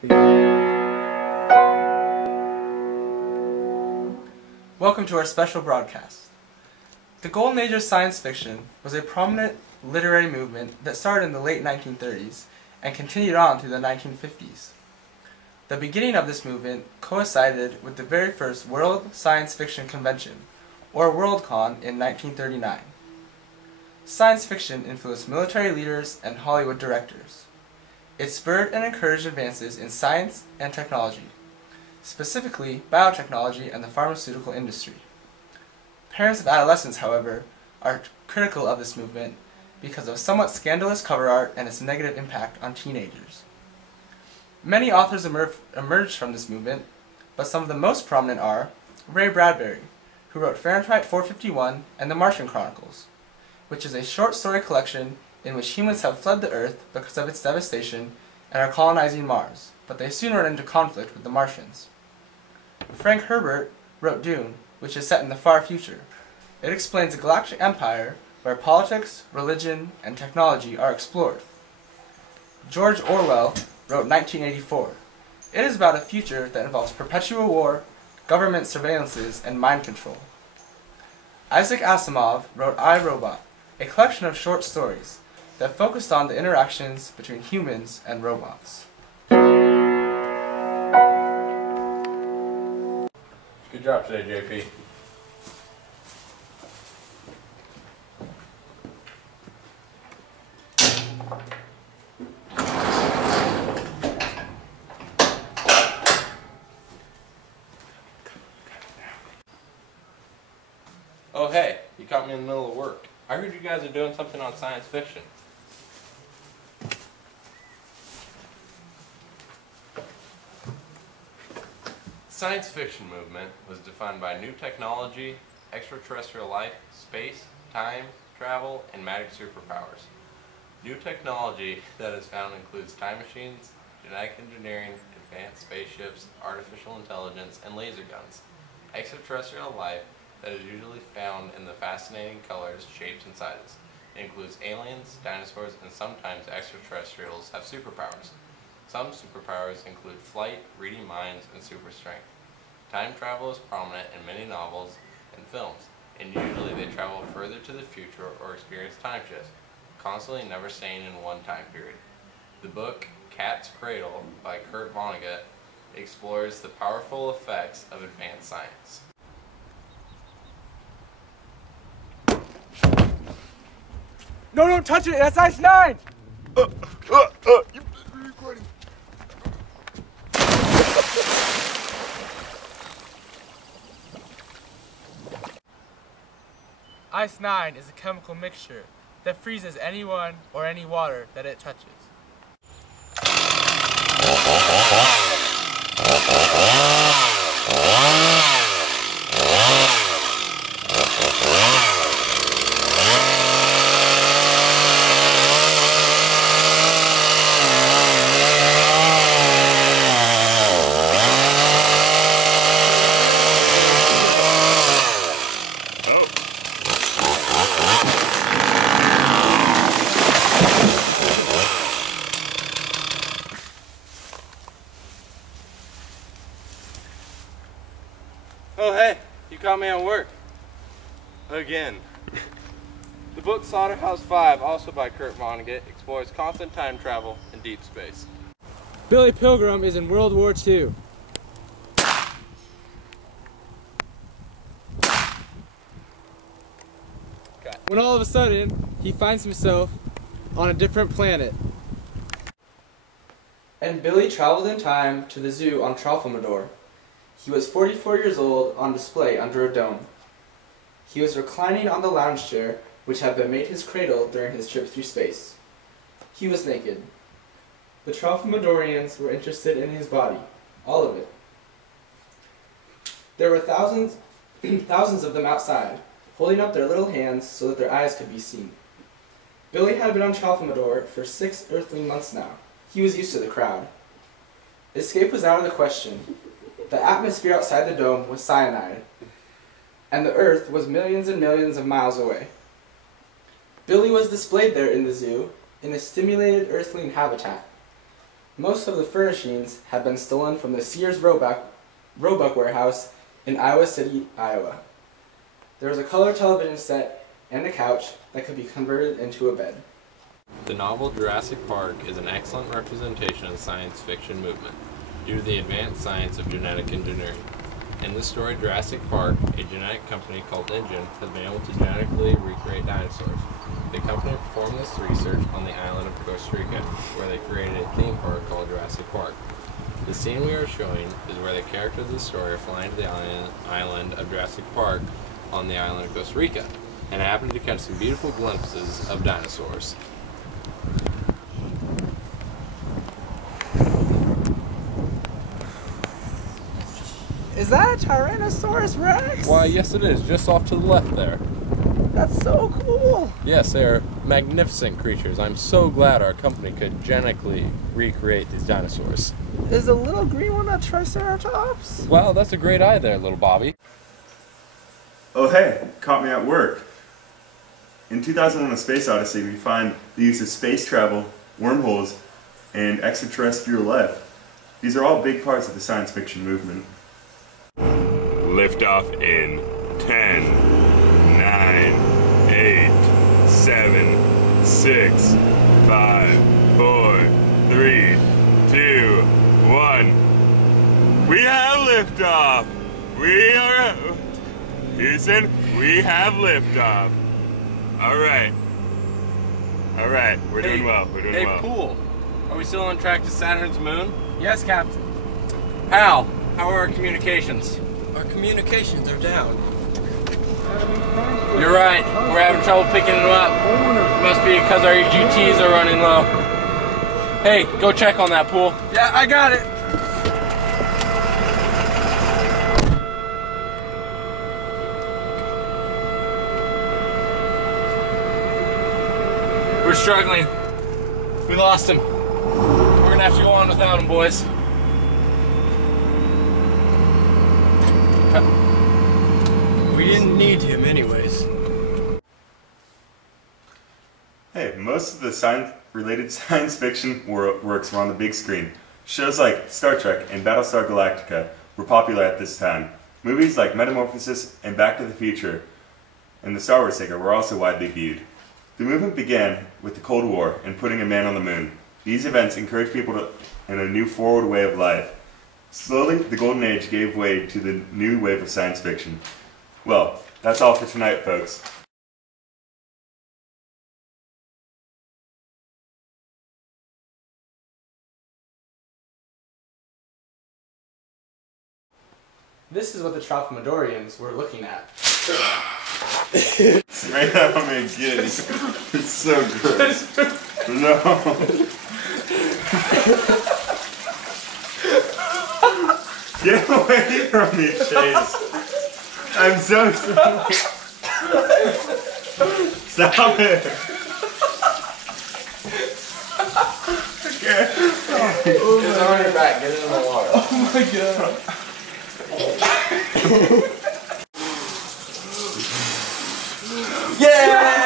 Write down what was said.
Welcome to our special broadcast. The Golden Age of science fiction was a prominent literary movement that started in the late 1930s and continued on through the 1950s. The beginning of this movement coincided with the very first World Science Fiction Convention, or Worldcon, in 1939. Science fiction influenced military leaders and Hollywood directors. It spurred and encouraged advances in science and technology, specifically biotechnology and the pharmaceutical industry. Parents of adolescents, however, are critical of this movement because of somewhat scandalous cover art and its negative impact on teenagers. Many authors emerged from this movement, but some of the most prominent are Ray Bradbury, who wrote Fahrenheit 451 and The Martian Chronicles, which is a short story collection in which humans have fled the Earth because of its devastation and are colonizing Mars, but they soon run into conflict with the Martians. Frank Herbert wrote Dune, which is set in the far future. It explains a galactic empire where politics, religion, and technology are explored. George Orwell wrote 1984. It is about a future that involves perpetual war, government surveillances, and mind control. Isaac Asimov wrote I, Robot, a collection of short stories that focused on the interactions between humans and robots. Good job today, JP. Oh hey, you caught me in the middle of work. I heard you guys are doing something on science fiction. The science fiction movement was defined by new technology, extraterrestrial life, space, time, travel, and magic superpowers. New technology that is found includes time machines, genetic engineering, advanced spaceships, artificial intelligence, and laser guns. Extraterrestrial life that is usually found in the fascinating colors, shapes, and sizes. It includes aliens, dinosaurs, and sometimes extraterrestrials have superpowers. Some superpowers include flight, reading minds, and super strength. Time travel is prominent in many novels and films, and usually they travel further to the future or experience time shifts, constantly never staying in one time period. The book Cat's Cradle by Kurt Vonnegut explores the powerful effects of advanced science. No, don't touch it! That's Ice-9! You're recording. Ice-9 is a chemical mixture that freezes anyone or any water that it touches. Oh hey, you caught me at work. Again. The book Slaughterhouse-Five, also by Kurt Vonnegut, explores constant time travel in deep space. Billy Pilgrim is in World War II. When all of a sudden, he finds himself on a different planet. And Billy traveled in time to the zoo on Tralfamadore. He was 44 years old, on display under a dome. He was reclining on the lounge chair which had been made his cradle during his trip through space. He was naked. The Tralfamadorians were interested in his body, all of it. There were thousands of them outside, holding up their little hands so that their eyes could be seen. Billy had been on Tralfamadore for 6 earthling months now. He was used to the crowd. Escape was out of the question. The atmosphere outside the dome was cyanide, and the Earth was millions and millions of miles away. Billy was displayed there in the zoo, in a stimulated earthling habitat. Most of the furnishings have been stolen from the Sears Roebuck warehouse in Iowa City, Iowa. There was a color television set and a couch that could be converted into a bed. The novel Jurassic Park is an excellent representation of the science fiction movement due to the advanced science of genetic engineering. In the story Jurassic Park, a genetic company called InGen has been able to genetically recreate dinosaurs. The company performed this research on the island of Costa Rica, where they created a theme park called Jurassic Park. The scene we are showing is where the characters of the story are flying to the island of Jurassic Park on the island of Costa Rica, and happen to catch some beautiful glimpses of dinosaurs. Is that a Tyrannosaurus Rex? Why, yes it is, just off to the left there. That's so cool! Yes, they are magnificent creatures. I'm so glad our company could genetically recreate these dinosaurs. Is the little green one a Triceratops? Wow, that's a great eye there, little Bobby. Oh hey, caught me at work. In 2001: A Space Odyssey, we find the use of space travel, wormholes, and extraterrestrial life. These are all big parts of the science fiction movement. Liftoff in 10, 9, 8, 7, 6, 5, 4, 3, 2, 1. We have liftoff! We are... Houston, we have liftoff. Alright. Alright, we're doing well, we're doing well. Hey, Pool, are we still on track to Saturn's moon? Yes, Captain. Hal, how are our communications? Our communications are down. You're right, we're having trouble picking them up. Must be because our EGTs are running low. Hey, go check on that, Pool. Yeah, I got it. We're struggling. We lost him. We're gonna have to go on without him, boys. We didn't need him anyways. Hey, most of the science-related science fiction works were on the big screen. Shows like Star Trek and Battlestar Galactica were popular at this time. Movies like Metamorphosis and Back to the Future and the Star Wars saga were also widely viewed. The movement began with the Cold War and putting a man on the moon. These events encouraged people in a new forward way of life. Slowly, the Golden Age gave way to the new wave of science fiction. Well, that's all for tonight, folks. This is what the Trophimodorians were looking at. Right now I'm gonna get it. It's so gross. No. Get away from me, Chase. I'm so sorry. Stop it. Okay. Get on your back, get it in the water. Oh my god. Yeah!